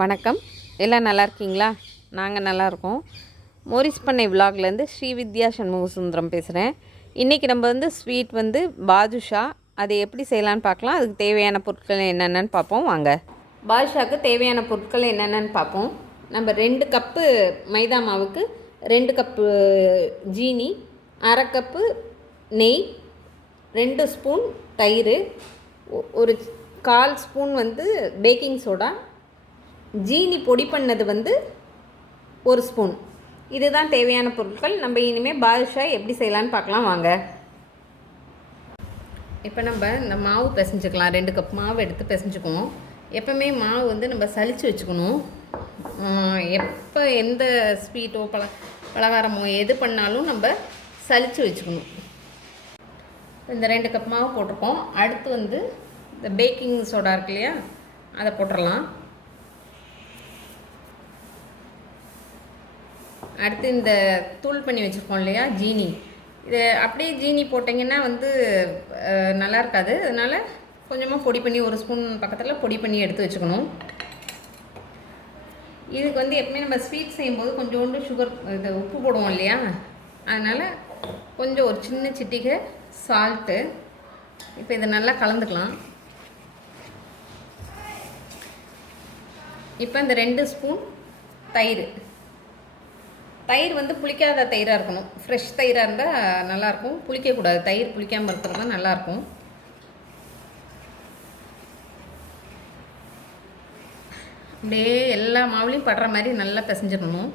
வணக்கம். எல்லாம் நல்லா இருக்கீங்களா? நாங்கள் நல்லாயிருக்கோம். மோரிஸ் பண்ணை விலாக்லேருந்து ஸ்ரீவித்யா சண்முகசுந்தரம் பேசுகிறேன். இன்றைக்கி நம்ம ஸ்வீட் பாதுஷா அதை எப்படி செய்யலான்னு பார்க்கலாம். அதுக்கு தேவையான பொருட்கள் என்னென்னு பார்ப்போம் வாங்க. பாதுஷாவுக்கு தேவையான பொருட்கள் என்னென்னு பார்ப்போம். நம்ம 2 கப்பு மைதா மாவுக்கு 2 கப்பு ஜீனி, அரை கப்பு நெய், 2 ஸ்பூன் தயிர், ஒரு 1/4 ஸ்பூன் பேக்கிங் சோடா, ஜீனி பொடி பண்ணது 1 ஸ்பூன். இதுதான் தேவையான பொருட்கள். நம்ம இனிமேல் பாதுஷா எப்படி செய்யலான்னு பார்க்கலாம் வாங்க. இப்போ நம்ம இந்த மாவு பிசைஞ்சிக்கலாம். 2 கப் மாவு எடுத்து பிசைஞ்சுக்குவோம். எப்போவுமே மாவு நம்ம சலித்து வச்சுக்கணும். எப்போ எந்த ஸ்வீட்டோ பலகாரமோ எது பண்ணாலும் நம்ம சலித்து வச்சுக்கணும். இந்த 2 கப் மாவு போட்டிருக்கோம். அடுத்து இந்த பேக்கிங் சோடா இருக்கு இல்லையா, அதை போட்டுடலாம். அடுத்து இந்த தூள் பண்ணி வச்சுருக்கோம் இல்லையா ஜீனி, இது அப்படியே ஜீனி போட்டிங்கன்னா நல்லா இருக்காது. அதனால் கொஞ்சமாக பொடி பண்ணி 1 ஸ்பூன் பக்கத்தில் பொடி பண்ணி எடுத்து வச்சுக்கணும். இதுக்கு எப்பவுமே நம்ம ஸ்வீட் செய்யும்போது கொஞ்சோண்டு சுகர் இது உப்பு போடுவோம் இல்லையா, அதனால் கொஞ்சம் ஒரு சின்ன சிட்டிகை சால்ட்டு. இப்போ இதை நல்லா கலந்துக்கலாம். இப்போ இந்த 2 ஸ்பூன் தயிர். தயிர் புளிக்காத தயிராக இருக்கணும். ஃப்ரெஷ் தயிராக இருந்தால் நல்லாயிருக்கும். புளிக்கக்கூடாது. தயிர் புளிக்காமல் இருக்கிறது தான் நல்லாயிருக்கும். அப்படியே எல்லா மாவுலையும் படுற மாதிரி நல்லா பிசைஞ்சிடணும்.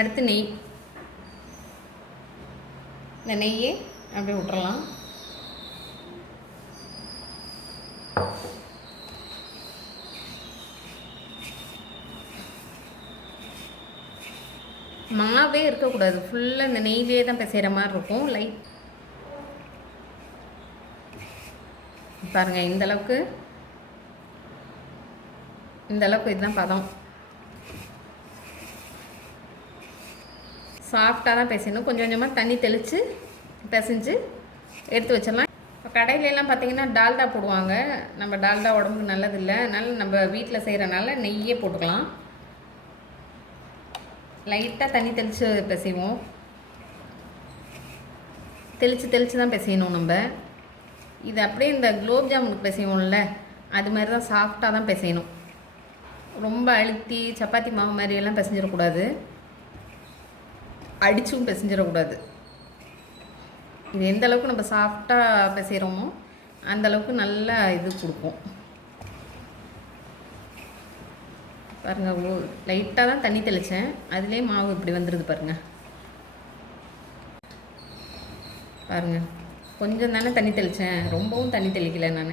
அடுத்து நெய். இந்த நெய்யை அப்படியே விட்டுறலாம். மாவே இருக்கக்கூடாது. ஃபுல்லாக இந்த நெய்யிலே தான் பிசைகிற மாதிரி இருக்கும். லைட் பாருங்கள், இந்தளவுக்கு இதுதான் பதம். சாஃப்டாக தான் பிசையணும். கொஞ்சம் கொஞ்சமாக தண்ணி தெளித்து பிசைஞ்சு எடுத்து வச்சிடலாம். இப்போ கடையிலலாம் பார்த்திங்கன்னா டால்டா போடுவாங்க. நம்ம டால்டா உடம்புக்கு நல்லதில்லை. அதனால் நம்ம வீட்டில் செய்கிறனால நெய்யே போட்டுக்கலாம். லைட்டாக தண்ணி தெளித்து பிசைவோம். தெளித்து தான் பிசையணும். நம்ம இது அப்படியே இந்த குலோப் ஜாமுனுக்கு பிசைவோம்ல, அது மாதிரி தான் சாஃப்டாக தான் பிசையணும். ரொம்ப அழுத்தி சப்பாத்தி மாவு மாதிரியெல்லாம் பிசைஞ்சிடக்கூடாது. அடிச்சும் பிசைஞ்சிடக்கூடாது. இது எந்த அளவுக்கு நம்ம சாஃப்டாக பிசைகிறோமோ அந்தளவுக்கு நல்லா இது கொடுப்போம். பாருங்கள், லைட்டாக தான் தண்ணி தெளித்தேன். அதுலேயே மாவு இப்படி வந்துடுது பாருங்கள். பாருங்கள், கொஞ்சம் தானே தண்ணி தெளித்தேன், ரொம்பவும் தண்ணி தெளிக்கலை நான்.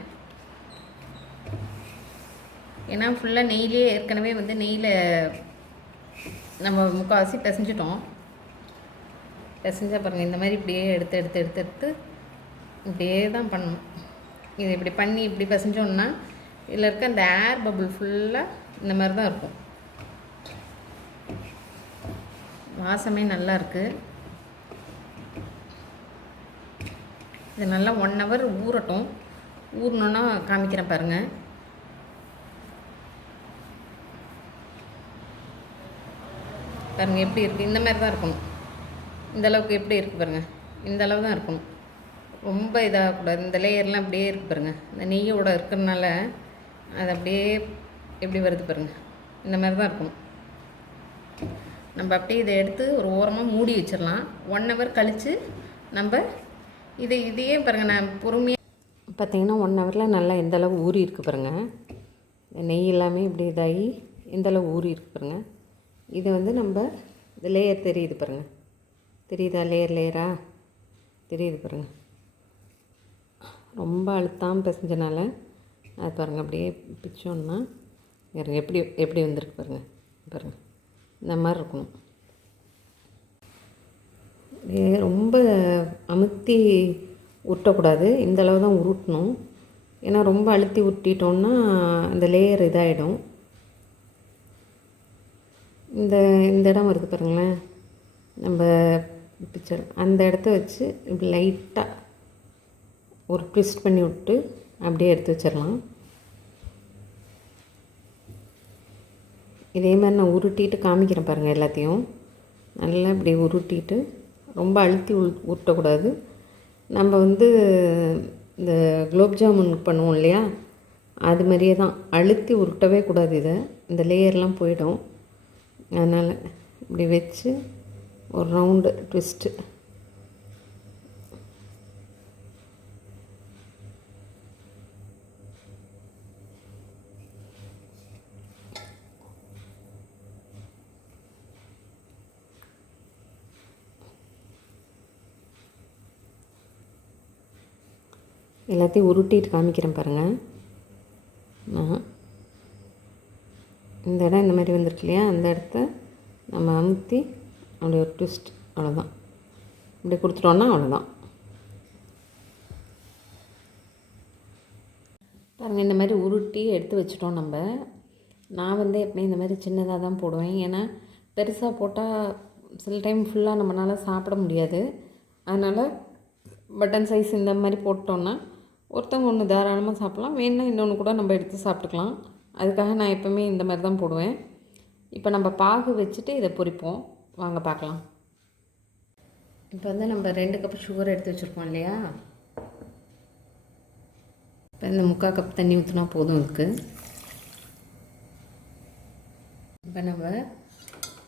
ஏன்னா ஃபுல்லாக நெய்யிலே ஏற்கனவே நெய்யில் நம்ம முக்கால்வாசி பிசைஞ்சிட்டோம். பிசைஞ்சால் பாருங்கள், இந்த மாதிரி இப்படியே எடுத்து இப்படியே தான் பண்ணணும். இது இப்படி பண்ணி இப்படி பிசைஞ்சோன்னா இதில் இருக்க அந்த ஏர் பபுள் ஃபுல்லாக இந்த மாதிரி தான் இருக்கும். வாசமே நல்லா இருக்குது. இது நல்லா 1 ஹவர் ஊறட்டும். ஊறணுன்னா காமிக்கிறேன் பாருங்கள். பாருங்கள் எப்படி இருக்குது. இந்த மாதிரி தான் இருக்கணும். இந்தளவுக்கு எப்படி இருக்குது பாருங்கள். இந்த அளவு தான் இருக்கணும். ரொம்ப இதாகக்கூடாது. இந்த லேயர்லாம் அப்படியே இருக்குது பாருங்கள். இந்த நெய்யோடு இருக்கிறதுனால அது அப்படியே எப்படி வருது பாருங்கள். இந்த மாதிரி தான் இருக்கணும். நம்ம அப்படியே இதை எடுத்து ஒரு ஓரமாக மூடி வச்சிடலாம். 1 ஹவர் கழித்து நம்ம இதையே பாருங்கள். நான் பொறுமையாக பார்த்திங்கன்னா 1 ஹவரில் நல்லா எந்தளவு ஊறி இருக்குது பாருங்கள். நெய் எல்லாமே இப்படி இதாகி எந்தளவு ஊறி இருக்குது பாருங்கள். இது நம்ம இந்த லேயர் தெரியுது பாருங்கள். தெரியுதா? லேயராக தெரியுது பாருங்கள். ரொம்ப அழுத்தாமல் பிசைஞ்சனால அது பாருங்கள் அப்படியே பிச்சோன்னா எப்படி வந்திருக்கு பாருங்கள். இந்த மாதிரி இருக்கணும். ரொம்ப அமுத்தி உருட்டக்கூடாது. இந்தளவு தான் உருட்டணும். ஏன்னா ரொம்ப அழுத்தி உருட்டிட்டோன்னா அந்த லேயர் இதாகிடும். இந்த இடம் வருது பாருங்களேன். நம்ம பிக்சர் அந்த இடத்த வச்சு இப்படி லைட்டாக ஒரு ட்விஸ்ட் பண்ணி விட்டு அப்படியே எடுத்து வச்சிடலாம். இதே மாதிரி நான் உருட்டிட்டு காமிக்கிறேன் பாருங்கள். எல்லாத்தையும் நல்லா இப்படி உருட்டிட்டு ரொம்ப அழுத்தி உருட்டக்கூடாது. நம்ம வந்து இந்த குலோப் ஜாமுன் பண்ணுவோம் இல்லையா, அது மாதிரியே தான், அழுத்தி உருட்டவே கூடாது. இதை இந்த லேயர்லாம் போயிடும். அதனால் இப்படி வச்சு ஒரு ரவுண்டு ட்விஸ்ட்டு. எல்லாத்தையும் உருட்டிட்டு காமிக்கிறேன் பாருங்கள். நான் இந்த இடம் இந்த மாதிரி வந்திருக்கு இல்லையா, அந்த இடத்த நம்ம அமுத்தி அப்படி ஒரு ட்விஸ்ட், அவ்வளோதான். இப்படி கொடுத்துட்டோன்னா அவ்வளோதான். பாருங்கள், இந்த மாதிரி உருட்டி எடுத்து வச்சிட்டோம் நம்ம. நான் வந்து எப்படியும் இந்த மாதிரி சின்னதாக தான் போடுவேன். ஏன்னா பெருசாக போட்டால் சில டைம் ஃபுல்லாக நம்மளால் சாப்பிட முடியாது. அதனால் பட்டன் சைஸ் இந்த மாதிரி போட்டோன்னா ஒருத்தவங்க ஒன்று தாராளமாக சாப்பிட்லாம், வேணுன்னா இன்னொன்று கூட நம்ம எடுத்து சாப்பிட்டுக்கலாம். அதுக்காக நான் எப்போவுமே இந்த மாதிரி தான் போடுவேன். இப்போ நம்ம பாகு வச்சுட்டு இதை பொரிப்போம், வாங்க பார்க்கலாம். இப்போ வந்து நம்ம 2 கப் சுகர் எடுத்து வச்சுருக்கோம் இல்லையா, இப்போ இந்த 3/4 கப் தண்ணி ஊற்றினா போதும் இதுக்கு. இப்போ நம்ம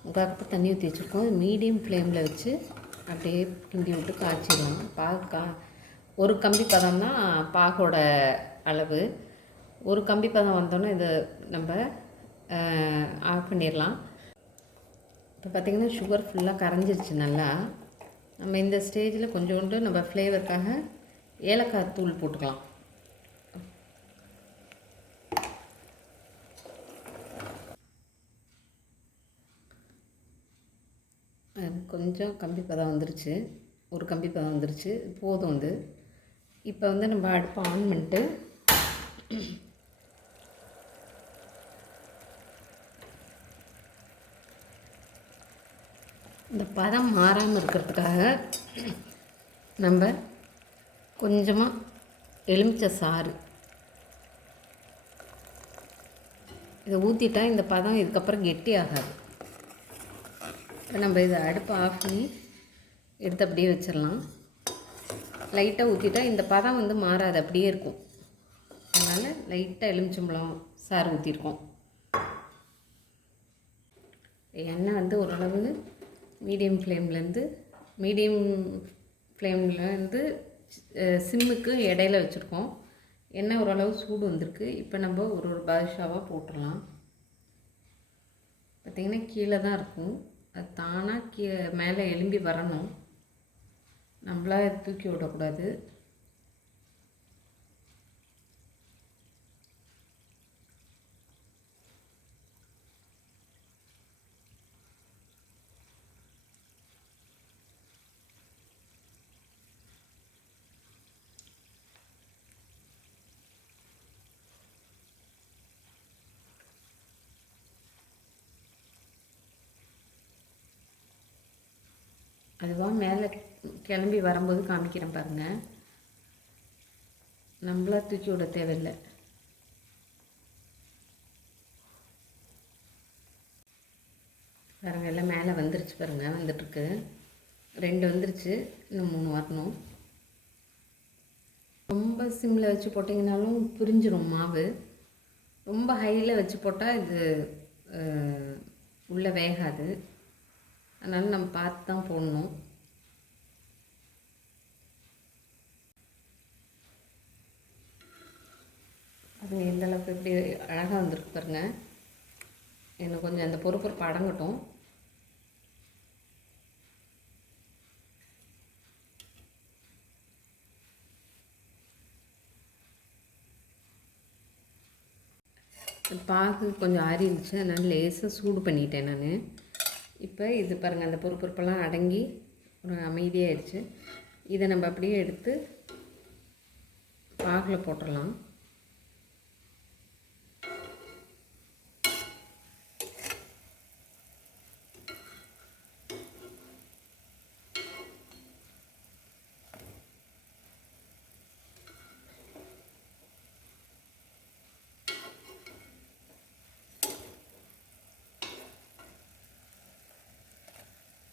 3/4 கப் தண்ணி ஊற்றி வச்சுருக்கோம். மீடியம் ஃப்ளேமில் வச்சு அப்படியே கிண்டி விட்டு காய்ச்சிடலாம். பாகு ஒரு கம்பி பதம் தான் பாகோட அளவு. ஒரு கம்பி பதம் வந்தோன்னே இதை நம்ம ஆஃப் பண்ணிடலாம். இப்போ பார்த்திங்கன்னா சுகர் ஃபுல்லாக கரைஞ்சிருச்சு நல்லா. நம்ம இந்த ஸ்டேஜில் கொஞ்சோண்டு நம்ம ஃப்ளேவருக்காக ஏலக்காய் தூள் போட்டுக்கலாம். கொஞ்சம் கம்பி பதம் வந்துருச்சு, ஒரு கம்பி பதம் வந்துருச்சு, போதும். வந்து இப்போ வந்து நம்ம அடுப்பை ஆன் பண்ணிட்டு இந்த பதம் மாறாமல் இருக்கிறதுக்காக நம்ம கொஞ்சமாக எலுமிச்சை சாறு இதை ஊற்றிட்டா இந்த பதம் இதுக்கப்புறம் கெட்டி ஆகாது. இப்போ நம்ம இதை அடுப்பை ஆஃப் பண்ணி எடுத்து அப்படியே வச்சிடலாம். லைட்டாக ஊற்றிட்டா இந்த பதம் வந்து மாறாது, அப்படியே இருக்கும். அதனால் லைட்டாக எலுமிச்சம்பழம் சாறு ஊற்றிருக்கோம். எண்ணெய் வந்து ஓரளவு மீடியம் ஃப்ளேம்லேருந்து சிம்முக்கு இடையில வச்சுருக்கோம். எண்ணெய் ஓரளவு சூடு வந்திருக்கு. இப்போ நம்ம ஒரு பாதுஷாவாக போட்டுடலாம். பார்த்திங்கன்னா கீழே தான் இருக்கும், அது தானாக மேலே எலும்பி வரணும், நம்மளா தூக்கி விடக்கூடாது. அதுவாக மேலே கிளம்பி வரும்போது காமிக்கிறேன் பாருங்கள். நம்மளா தூக்கி விட தேவையில்லை. பாருங்கள், எல்லாம் மேலே வந்துருச்சு பாருங்கள், வந்துட்டுருக்கு. 2 வந்துருச்சு, இன்னும் 3 வரணும். ரொம்ப சிம்மில் வச்சு போட்டிங்கனாலும் பிரிஞ்சிடும் மாவு. ரொம்ப ஹையில் வச்சு போட்டால் இது உள்ளே வேகாது. அதனால் நம்ம பார்த்து தான் போடணும். அது எந்த அளவுக்கு எப்படி அழகாக வந்துருக்கு பாருங்கள். இன்னும் கொஞ்சம் அந்த பொறுப்பு அடங்கட்டும். பாகு கொஞ்சம் ஆறி இருந்துச்சு, அதனால் லேசாக சூடு பண்ணிட்டேன் நான். இப்போ இது பாருங்கள், அந்த பொறுப்பெல்லாம் அடங்கி ஒரு அமைதியாகிடுச்சு. இதை நம்ம அப்படியே எடுத்து பாகில் போட்டுடலாம்.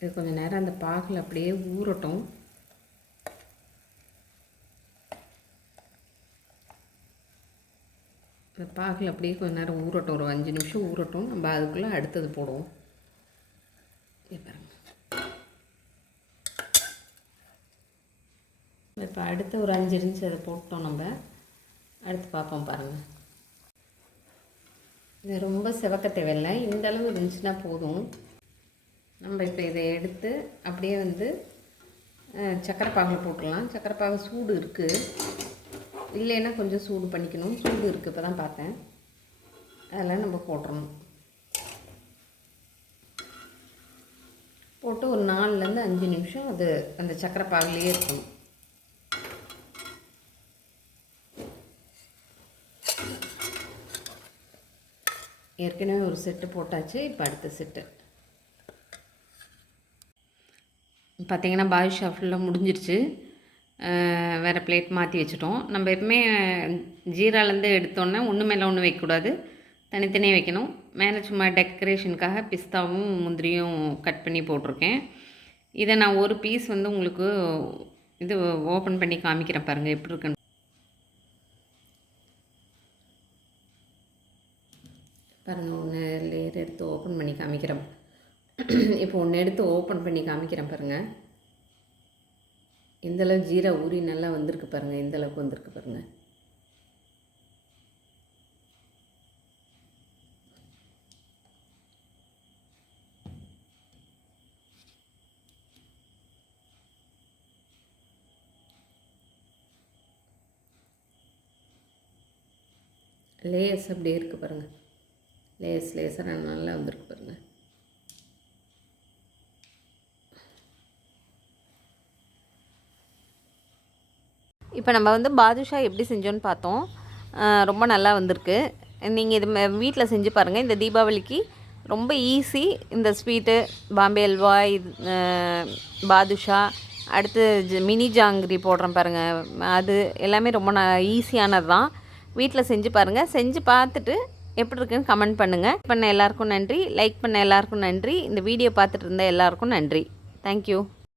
இது கொஞ்சம் நேரம் அந்த பாகில் அப்படியே ஊறட்டும். இந்த பாகில் அப்படியே கொஞ்சம் நேரம் ஊறட்டும், ஒரு 5 நிமிஷம் ஊறட்டும். நம்ம அதுக்குள்ளே அடுத்தது போடுவோம். பாருங்கள், இப்போ அடுத்த ஒரு 5 நிமிஷம் அதை போட்டோம். நம்ம அடுத்து பார்ப்போம். பாருங்கள், இது ரொம்ப செவக்க தேவையில்லை, இந்த அளவு இருந்துச்சுன்னா போதும். நம்ம இப்போ இதை எடுத்து அப்படியே வந்து சக்கரை பாகில் போட்டுடலாம். சக்கரை பாகு சூடு இருக்குது, இல்லைன்னா கொஞ்சம் சூடு பண்ணிக்கணும். சூடு இருக்குது, இப்போ தான் பார்த்தேன். அதெல்லாம் நம்ம போட்டுறணும். போட்டு ஒரு 4லேருந்து 5 நிமிஷம் அது அந்த சக்கரை பாகுலேயே இருக்கணும். ஏற்கனவே ஒரு செட்டு போட்டாச்சு, இப்போ அடுத்த செட்டு. பார்த்திங்கன்னா பாதுஷா ஃபுல்லாக முடிஞ்சிருச்சு. வேறு பிளேட் மாற்றி வச்சுட்டோம். நம்ம எப்பவுமே ஜீராலேருந்து எடுத்தோன்னே ஒன்று மேலே ஒன்று வைக்கக்கூடாது, தனித்தனியாக வைக்கணும். மேலே சும்மா டெக்கரேஷனுக்காக பிஸ்தாவும் முந்திரியும் கட் பண்ணி போட்டிருக்கேன். இதை நான் ஒரு பீஸ் வந்து உங்களுக்கு இது ஓப்பன் பண்ணி காமிக்கிறேன். பாருங்கள் எப்படி இருக்குன்னு. பாருங்கள், ஒன்று லேயர் எடுத்து ஓப்பன் பண்ணி காமிக்கிறேன். இப்போ ஒன்று எடுத்து ஓப்பன் பண்ணி காமிக்கிறேன். பாருங்கள், இந்தளவு ஜீரா ஊறி நல்லா வந்திருக்கு. பாருங்கள், இந்தளவுக்கு வந்திருக்கு. பாருங்கள், லேயர்ஸ் அப்படியே இருக்குது. பாருங்கள், லேயர்ஸாக நல்லா வந்திருக்கு. பாருங்கள், இப்போ நம்ம வந்து பாதுஷா எப்படி செஞ்சோன்னு பார்த்தோம். ரொம்ப நல்லா வந்திருக்கு. நீங்கள் இது வீட்டில் செஞ்சு பாருங்கள். இந்த தீபாவளிக்கு ரொம்ப ஈஸி. இந்த ஸ்வீட்டு, பாம்பே அல்வா, இது பாதுஷா, அடுத்து மினி ஜாங்கிரி போடுறேன் பாருங்கள், அது எல்லாமே ரொம்ப ஈஸியானது தான். வீட்டில் செஞ்சு பாருங்கள். செஞ்சு பார்த்துட்டு எப்படி இருக்குன்னு கமெண்ட் பண்ணுங்கள். பண்ண எல்லாருக்கும் நன்றி. லைக் பண்ண எல்லாருக்கும் நன்றி. இந்த வீடியோ பார்த்துட்டு இருந்த எல்லாருக்கும் நன்றி. தேங்க்யூ.